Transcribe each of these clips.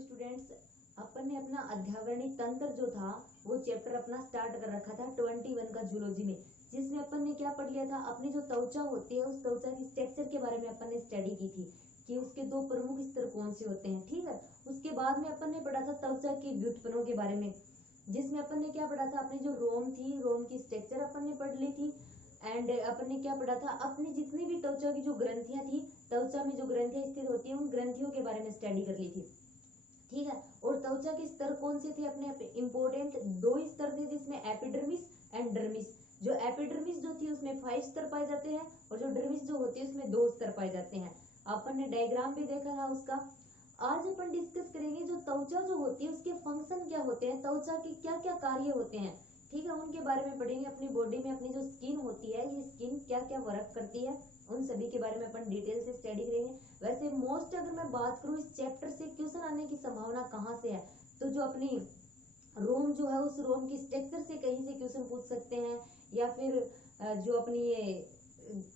Students, अपन ने अपना अध्यावरणीय तंत्र जो था वो चैप्टर अपना स्टार्ट कर रखा था 21 का जूलॉजी में, जिसमें अपन ने क्या पढ़ लिया था, अपनी जो त्वचा होती है उस त्वचा की स्ट्रक्चर के बारे में अपन ने स्टडी की थी कि उसके दो प्रमुख स्तर कौन से होते हैं। ठीक है, उसके बाद में अपन ने पढ़ा था त्वचा की व्युत्पन्नों के बारे में, जिसमें अपन ने क्या पढ़ा था, अपनी जो रोम थी, रोम की स्ट्रक्चर अपन ने पढ़ ली थी। एंड अपन ने क्या पढ़ा था, अपनी जितनी भी त्वचा की जो ग्रंथियां थी, त्वचा में जो ग्रंथियां स्थित होती हैं उन ग्रंथियों के बारे में स्टडी कर ली थी। ठीक है, और त्वचा के स्तर कौन से थे अपने इंपोर्टेंट, दो ही स्तर थे जिसमें एपिडर्मिस एंड डर्मिस। जो एपिडर्मिस जो थी उसमें 5 स्तर पाए जाते हैं और जो डर्मिस जो होती है उसमें 2 स्तर पाए जाते हैं। अपन ने डायग्राम भी देखा था उसका। आज अपन डिस्कस करेंगे जो त्वचा जो होती है उसके फंक्शन क्या होते हैं, त्वचा के क्या क्या कार्य होते हैं। ठीक है, उनके बारे में पढ़ेंगे। अपनी बॉडी में अपनी जो स्किन होती है, ये स्किन क्या क्या वर्क करती है, उन सभी के बारे में अपन डिटेल से स्टडी करेंगे। वैसे मोस्ट अगर मैं बात करूं इस चैप्टर से क्वेश्चन आने की संभावना कहाँ से है, तो जो अपनी रोम जो है उस रोम की स्ट्रक्चर से कहीं से क्वेश्चन पूछ सकते हैं, या फिर जो अपनी ये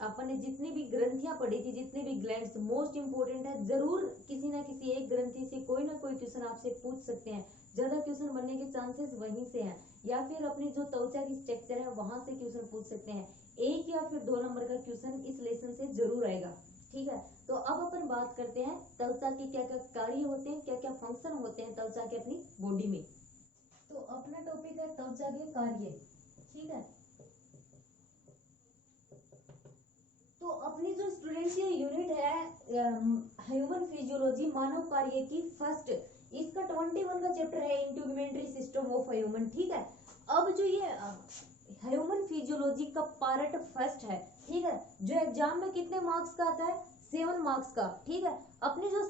अपन ने जितनी भी ग्रंथियां पढ़ी थी, जितने भी ग्लैंड्स मोस्ट इंपोर्टेंट है, जरूर किसी ना किसी एक ग्रंथि से कोई ना कोई क्वेश्चन आपसे पूछ सकते हैं। ज्यादा क्वेश्चन बनने के चांसेस वहीं से हैं, या फिर अपनी जो त्वचा की स्ट्रक्चर है वहां से क्वेश्चन पूछ सकते हैं। एक या फिर 2 नंबर का क्वेश्चन इस लेसन से जरूर आएगा। ठीक है, तो अब अपन बात करते हैं त्वचा के क्या क्या कार्य होते हैं, क्या क्या फंक्शन होते हैं त्वचा के अपनी बॉडी में। तो अपना टॉपिक है त्वचा के कार्य। ठीक है, तो अपनी जो स्टूडेंट्स ये यूनिट है ह्यूमन फिजियोलॉजी, मानव कार्य की फर्स्ट, इसका 21 का चैप्टर है इंट्यूमेंट्री सिस्टम ऑफ ह्यूमन। ठीक है, अब जो ये ह्यूमन फिजियोलॉजी का पार्ट फर्स्ट है, ठीक है, जो एग्जाम में कितने मार्क्स का आता है, 7 मार्क्स का। ठीक है, अपनी जो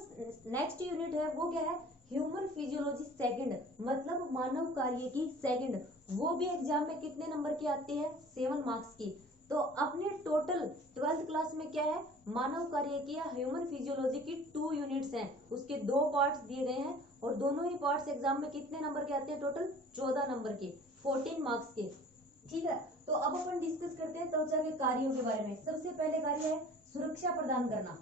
नेक्स्ट यूनिट है वो क्या है, ह्यूमन फिजियोलॉजी सेकंड, मतलब मानव कार्य की सेकंड, वो भी एग्जाम में कितने नंबर की आती है, 7 मार्क्स की। तो अपने टोटल 12th क्लास में क्या है, मानव कार्य की या ह्यूमन फिजियोलॉजी की 2 यूनिट्स हैं, उसके 2 पार्ट्स दिए गए हैं और दोनों ही पार्ट्स एग्जाम में कितने नंबर के आते हैं, टोटल 14 नंबर के, 14 मार्क्स के। ठीक है, तो अब अपन डिस्कस करते हैं त्वचा के कार्यों के बारे में। सबसे पहले कार्य है सुरक्षा प्रदान करना।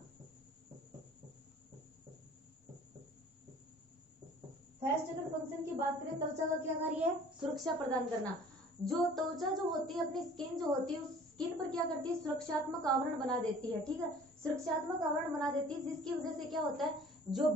फर्स्ट अगर फंक्शन की बात करें, त्वचा का क्या कार्य है, सुरक्षा प्रदान करना। जो त्वचा जो होती है, अपनी स्किन जो होती है, उस स्किन पर क्या करती है, सुरक्षात्मक आवरण बना देती है। ठीक है, सुरक्षात्मक आवरण बना देती है, जिसकी वजह से क्या होता है, जो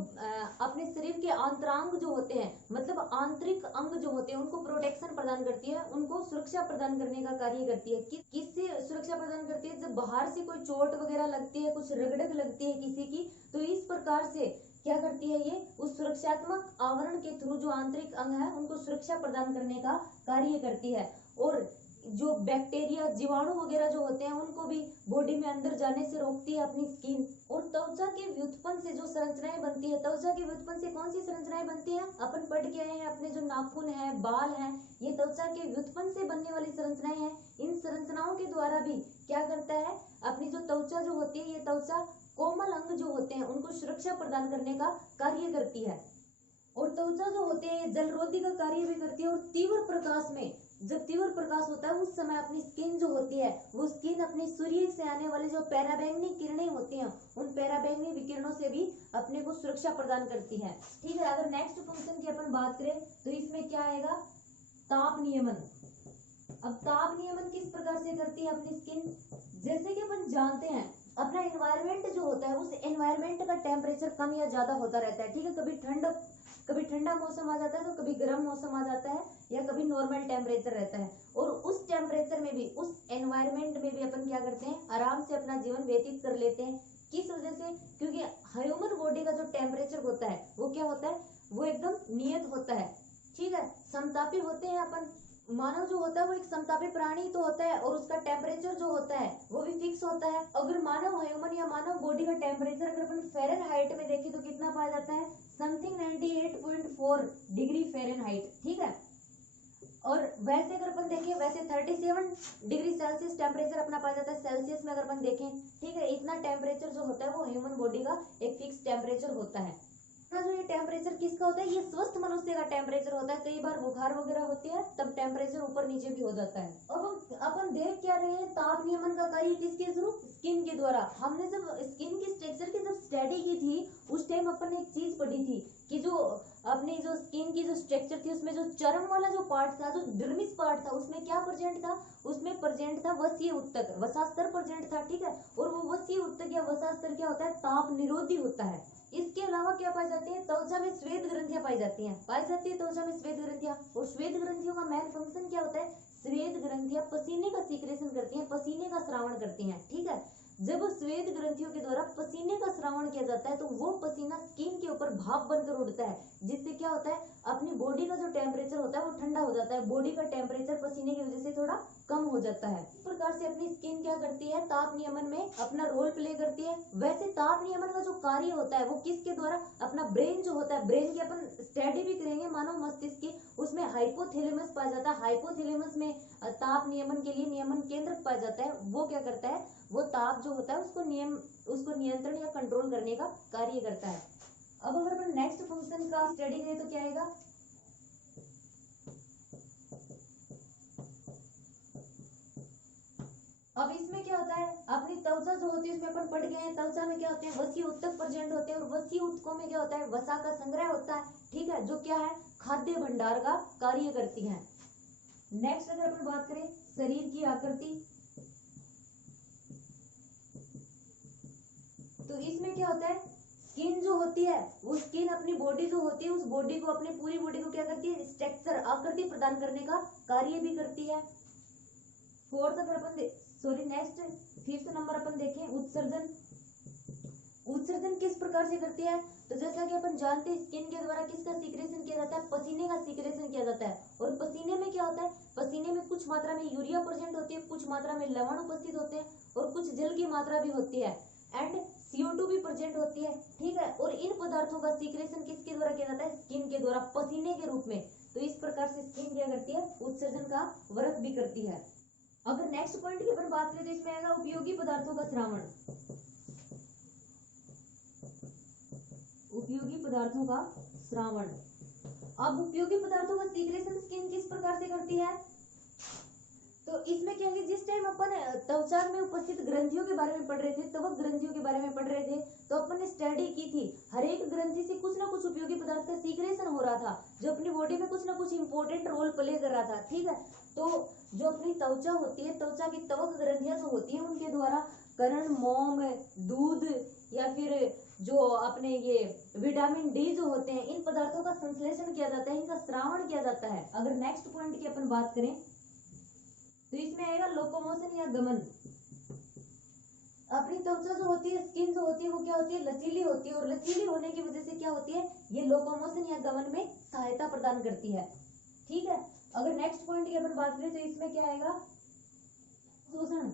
अपने शरीर के आंतरांग जो होते हैं, मतलब आंतरिक अंग जो होते हैं, उनको प्रोटेक्शन प्रदान करती है, उनको सुरक्षा प्रदान करने का कार्य करती है। किससे सुरक्षा प्रदान करती है, जब बाहर से कोई चोट वगैरह लगती है, कुछ रगड़क लगती है किसी की, तो इस प्रकार से क्या करती है, ये उस सुरक्षात्मक आवरण के थ्रू जो आंतरिक अंग है उनको सुरक्षा प्रदान करने का कार्य करती है। और जो बैक्टीरिया, जीवाणु वगैरह जो होते हैं उनको भी बॉडी में अंदर जाने से रोकती है अपनी स्किन। और त्वचा के व्युत्पन्न से जो संरचनाएं बनती है, त्वचा के व्युत्पन्न से कौन सी संरचनाएं बनती हैं, अपन पढ़ के आए हैं, अपने जो नाखून है, बाल हैं, ये त्वचा के व्युत्पन्न से बनने वाली संरचनाएं हैं। इन संरचनाओं के द्वारा भी क्या करता है, अपनी जो त्वचा जो होती है, ये त्वचा कोमल अंग जो होते हैं उनको सुरक्षा प्रदान करने का कार्य करती है। और त्वचा जो होती है ये जलरोधी का कार्य भी करती है। और तीव्र प्रकाश में, जब तीव्र प्रकाश होता है उस समय अपनी स्किन जो होती है, वो स्किन अपनी सूर्य से आने वाली जो पराबैंगनी किरणें होती हैं, उन पराबैंगनी विकिरणों से भी अपने को सुरक्षा प्रदान करती है। ठीक है, अगर नेक्स्ट फंक्शन की अपन बात करें तो इसमें क्या आएगा, ताप नियमन। अब ताप नियमन किस प्रकार से करती है अपनी स्किन, जैसे कि अपन जानते हैं अपना एनवायरमेंट जो होता है, उस एनवायरमेंट का टेम्परेचर कम या ज्यादा होता रहता है। ठीक है, कभी ठंडा मौसम आ जाता है, तो कभी गर्म मौसम आ जाता है, या कभी नॉर्मल टेम्परेचर रहता है। और उस टेम्परेचर में भी, उस एनवायरमेंट में भी अपन क्या करते हैं, आराम से अपना जीवन व्यतीत कर लेते हैं। किस वजह से, क्योंकि ह्यूमन बॉडी का जो टेम्परेचर होता है वो क्या होता है, वो एकदम नियत होता है। ठीक है, समतापी होते हैं अपन, मानव जो होता है वो एक समतापी प्राणी तो होता है, और उसका टेम्परेचर जो होता है वो भी फिक्स होता है। अगर मानव ह्यूमन या मानव बॉडी का टेम्परेचर अगर अपन फ़ारेनहाइट में देखें तो कितना पाया जाता है, समथिंग 98.4 डिग्री फ़ारेनहाइट। ठीक है, और वैसे अगर अपन देखें, वैसे 37 डिग्री सेल्सियस टेम्परेचर अपना पाया जाता है सेल्सियस में अगर अपन देखें। ठीक है, इतना टेम्परेचर जो होता है वो ह्यूमन बॉडी का एक फिक्स टेम्परेचर होता है। ना जो ये टेम्परेचर किसका होता है, ये स्वस्थ मनुष्य का टेम्परेचर होता है। कई बार बुखार वगैरह होती है तब टेम्परेचर ऊपर नीचे भी हो जाता है। अब हम अपन देख क्या रहे हैं, ताप नियमन का कार्य किसके थ्रू, स्किन के द्वारा। हमने जब स्किन की स्ट्रक्चर की जब स्टडी की थी उस टाइम अपन ने एक चीज पढ़ी थी कि जो अपनी जो स्किन की जो स्ट्रक्चर थी उसमें जो चर्म वाला जो पार्ट था, जो डर्मिस पार्ट था, उसमें क्या प्रेजेंट था, उसमें प्रेजेंट था वसीय उत्तक, वसास्तर प्रेजेंट था, ठीक है। और वो वसीय उत्तक या वसास्तर क्या होता है, ताप निरोधी होता है। इसके अलावा क्या पाई जाती है, त्वचा में श्वेत ग्रंथियां पाई जाती हैं, त्वचा में श्वेत ग्रंथियां। और श्वेत ग्रंथियों का मेन फंक्शन क्या होता है, श्वेत ग्रंथियां पसीने का सीक्रेशन करती हैं, पसीने का स्रावण करती हैं, ठीक है। जब श्वेत ग्रंथियों के द्वारा पसीने का स्रावण किया जाता है तो वो पसीना स्किन के ऊपर भाप बनकर उड़ता है, जिससे क्या होता है, अपनी बॉडी का जो टेम्परेचर होता है वो ठंडा हो जाता है, बॉडी का टेम्परेचर पसीने की वजह से थोड़ा कम हो जाता है। इस प्रकार से अपनी स्किन क्या करती है, ताप नियमन में अपना रोल प्ले करती है। वैसे ताप नियमन का जो कार्य होता है वो किसके द्वारा, अपना ब्रेन जो होता है, ब्रेन की अपन स्टडी भी करेंगे मानव मस्तिष्क की, उसमें हाइपोथैलेमस पाया जाता है। हाइपोथैलेमस में ताप नियमन के लिए नियमन केंद्र पाया जाता है। वो क्या करता है, वो ताप जो होता है उसको नियंत्रण या कंट्रोल करने का कार्य करता है। अब अगर अपन नेक्स्ट फंक्शन का स्टडी करें तो क्या आएगा, अब इसमें क्या होता है, अपनी त्वचा जो होती है उसमें अपन पढ़ गए हैं, त्वचा में क्या होते हैं, वसीय उत्तक प्रेजेंट होते हैं, और वसीय उत्तकों में क्या होता है, वसा का संग्रह होता है, ठीक है, जो क्या है, खाद्य भंडार का कार्य करती है। नेक्स्ट अगर अपन बात करें शरीर की आकृति, तो इसमें क्या होता है, स्किन जो होती है वो स्किन अपनी बॉडी जो होती है उस बॉडी को, अपनी पूरी बॉडी को क्या करती है, स्ट्रक्चर आकृति प्रदान करने का कार्य भी करती है। फोर्थ अगर अपन नेक्स्ट फिफ्थ नंबर अपन देखें, उत्सर्जन। उत्सर्जन किस प्रकार से करती है, तो जैसा कि अपन जानते हैं स्किन के द्वारा किसका सीक्रेशन किया जाता है, पसीने का सीक्रेशन किया जाता है। और पसीने में क्या होता है, पसीने में कुछ मात्रा में यूरिया प्रेजेंट होती है, कुछ मात्रा में लवण उपस्थित होते हैं, और कुछ जल की मात्रा भी होती है, एंड CO2 भी प्रेजेंट होती है, ठीक है। और इन पदार्थों का सीक्रेशन किसके द्वारा किया जाता है, स्किन के द्वारा, पसीने के रूप में। तो इस प्रकार से स्किन क्या करती है, उत्सर्जन का वर्क भी करती है। अगर नेक्स्ट पॉइंट की अपन बात करें तो इसमें आएगा उपयोगी पदार्थों का श्रावण। उपयोगी पदार्थों का श्रावण। अब उपयोगी पदार्थों का सीक्रेशन स्किन किस प्रकार से करती है, तो इसमें क्या है, जिस टाइम अपन त्वचा में उपस्थित ग्रंथियों के बारे में पढ़ रहे थे, त्वक ग्रंथियों के बारे में पढ़ रहे थे, तो अपन ने स्टडी की थी हर एक ग्रंथि से कुछ ना कुछ उपयोगी पदार्थ का सीक्रेशन हो रहा था, जो अपनी बॉडी में कुछ ना कुछ इंपॉर्टेंट रोल प्ले कर रहा था, ठीक है। तो जो अपनी त्वचा होती है, त्वचा की त्वक ग्रंथियां जो होती है उनके द्वारा कर्ण, मोम, दूध, या फिर जो अपने ये विटामिन डी जो होते हैं, इन पदार्थों का संश्लेषण किया जाता है, इनका श्रावण किया जाता है। अगर नेक्स्ट पॉइंट की अपन बात करें तो इसमें आएगा लोकोमोशन या गमन। अपनी त्वचा जो होती है, स्किन जो होती है, वो क्या होती है, लचीली होती है, और लचीली होने की वजह से क्या होती है, ये लोकोमोशन या गमन में सहायता प्रदान करती है, ठीक है। अगर नेक्स्ट पॉइंट की अपन बात करें तो इसमें क्या आएगा, शोषण।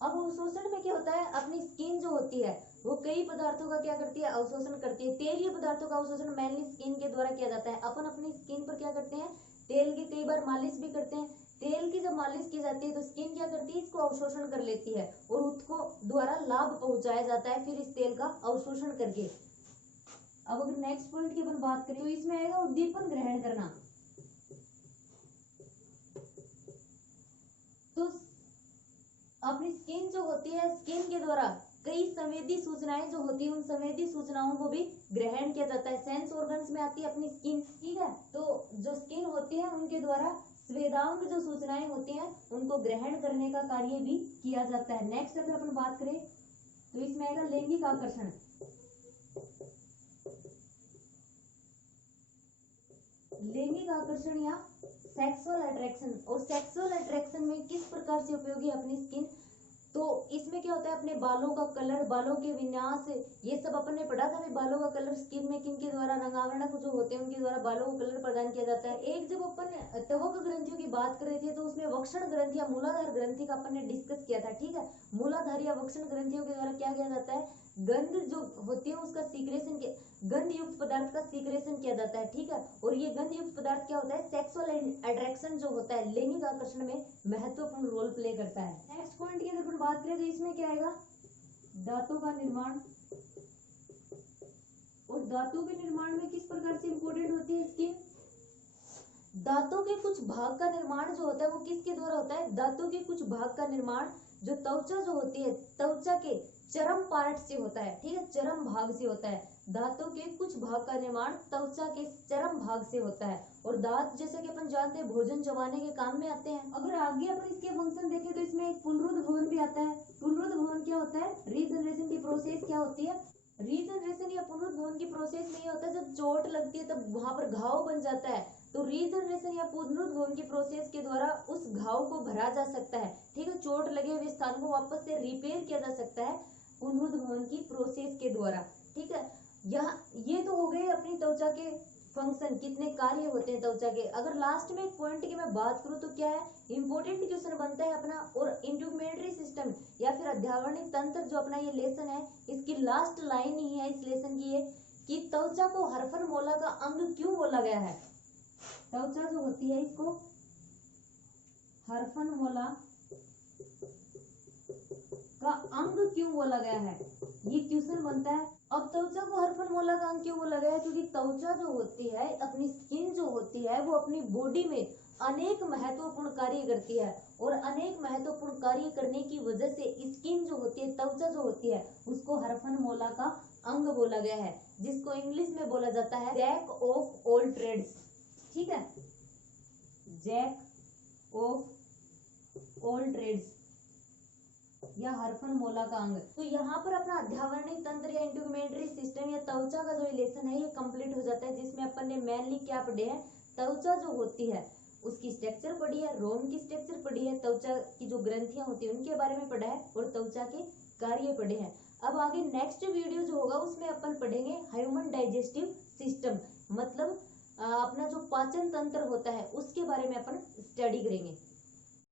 अब अवशोषण में क्या होता है, अपनी स्किन जो होती है वो कई पदार्थों का क्या करती है, अवशोषण करती है। तेलीय पदार्थों का अवशोषण मेनली स्किन के द्वारा किया जाता है। अपन अपनी स्किन पर क्या करते हैं, तेल की कई बार मालिश भी करते हैं। तेल की जब मालिश की जाती है तो स्किन क्या करती है, इसको अवशोषण कर लेती है, और उसको द्वारा लाभ पहुंचाया जाता है फिर इस तेल का अवशोषण करके। अब अगर नेक्स्ट पॉइंट की अपन बात करें तो इसमें आएगा उद्दीपन ग्रहण करना। तो अपनी स्किन जो होती है, स्किन के द्वारा कई संवेदी सूचनाएं जो होती है, उन संवेदी सूचनाओं को भी ग्रहण किया जाता है। सेंस ऑर्गन्स में आती है अपनी स्किन, ठीक है। तो जो स्किन होती है उनके द्वारा स्वेदांग जो सूचनाएं होती हैं उनको ग्रहण करने का कार्य भी किया जाता है। नेक्स्ट अगर अपन बात करें तो इसमें आएगा लैंगिक आकर्षण। लैंगिक आकर्षण या सेक्सुअल अट्रैक्शन। और सेक्सुअल अट्रैक्शन में किस प्रकार से उपयोगी अपनी स्किन, तो इसमें क्या होता है, अपने बालों का कलर, बालों के विन्यास, ये सब अपन ने पढ़ा था। बालों का कलर स्किन में किन के द्वारा, रंगावरण जो होते हैं उनके द्वारा बालों को कलर प्रदान किया जाता है। एक जब अपन त्वक ग्रंथियों की बात कर रहे थे तो उसमें वक्षण ग्रंथि या मूलाधार ग्रंथि का अपन ने डिस्कस किया था, ठीक है। मूलाधार या वक्षण ग्रंथियों के द्वारा क्या किया जाता है, गंध जो होती है उसका सीक्रेशन, गंध युक्त पदार्थ का सीक्रेशन किया जाता है, ठीक है। और ये गंध युक्त पदार्थ क्या होता है, सेक्सुअल अट्रैक्शन जो होता है, लैंगिक आकर्षण में महत्वपूर्ण रोल प्ले करता है। नेक्स्ट पॉइंट की अगर बात करें तो इसमें क्या आएगा, दांतों का निर्माण, और दांतों के निर्माण में किस प्रकार से इंपॉर्टेंट होती है स्किन? दांतों के कुछ भाग का निर्माण जो होता है वो किसके द्वारा होता है? दांतों के कुछ भाग का निर्माण जो त्वचा जो होती है, त्वचा के चरम पार्ट से होता है, ठीक है, चरम भाग से होता है। दांतों के कुछ भाग का निर्माण त्वचा के चरम भाग से होता है। और दांत जैसे कि अपन जानते हैं भोजन चबाने के काम में आते हैं। अगर आगे अपन इसके फंक्शन देखें तो इसमें एक पुनरुद्ध भवन भी आता है। पुनरुद्ध भवन क्या होता है? रीजनरेशन की प्रोसेस क्या होती है? रीजनरेशन या पुनरुद्ध भवन की प्रोसेस में ये होता है जब चोट लगती है तब वहां पर घाव बन जाता है, तो रीजनरेशन या पुनरुद्ध भवन की प्रोसेस के द्वारा उस घाव को भरा जा सकता है, ठीक है, चोट लगे हुए स्थान को वापस से रिपेयर किया जा सकता है पुनरुद्ध भवन की प्रोसेस के द्वारा, ठीक है। यहाँ ये तो हो गए अपनी त्वचा के फंक्शन, कितने कार्य होते हैं त्वचा के। अगर लास्ट में एक पॉइंट की मैं बात करूँ तो क्या है, इंपॉर्टेंट क्वेश्चन बनता है अपना, और इंट्यूमेटरी सिस्टम या फिर अध्यावरणिक तंत्र जो अपना ये लेसन है, इसकी लास्ट लाइन ही है इस लेसन की ये, कि त्वचा को हरफनमौला का अंग क्यों बोला गया है? त्वचा जो होती है इसको हरफनमौला का अंग क्यों बोला गया है, ये क्वेश्चन बनता है। अब त्वचा को हरफनमौला का अंग क्यों बोला गया है? क्योंकि त्वचा जो होती है, अपनी स्किन जो होती है, वो अपनी बॉडी में अनेक महत्वपूर्ण कार्य करती है, और अनेक महत्वपूर्ण कार्य करने की वजह से स्किन जो होती है, त्वचा जो होती है, उसको हरफनमौला का अंग बोला गया है, जिसको इंग्लिश में बोला जाता है जैक ऑफ ऑल ट्रेड्स, ठीक है, जैक ऑफ ऑल ट्रेड्स या हरफनमौला का अंग। तो यहाँ पर अपना अध्यावरणिक तंत्र या इंट्यूमेटरी सिस्टम या त्वचा का जो लेसन है ये कंप्लीट हो जाता है, जिसमें अपन ने मेनली क्या पढ़े हैं, त्वचा जो होती है उसकी स्ट्रक्चर पढ़ी है, रोम की स्ट्रक्चर पढ़ी है, त्वचा की जो ग्रंथियां होती है उनके बारे में पढ़ा है, और त्वचा के कार्य पढ़े हैं। अब आगे नेक्स्ट वीडियो जो होगा उसमें अपन पढ़ेंगे ह्यूमन डाइजेस्टिव सिस्टम, मतलब अपना जो पाचन तंत्र होता है उसके बारे में अपन स्टडी करेंगे।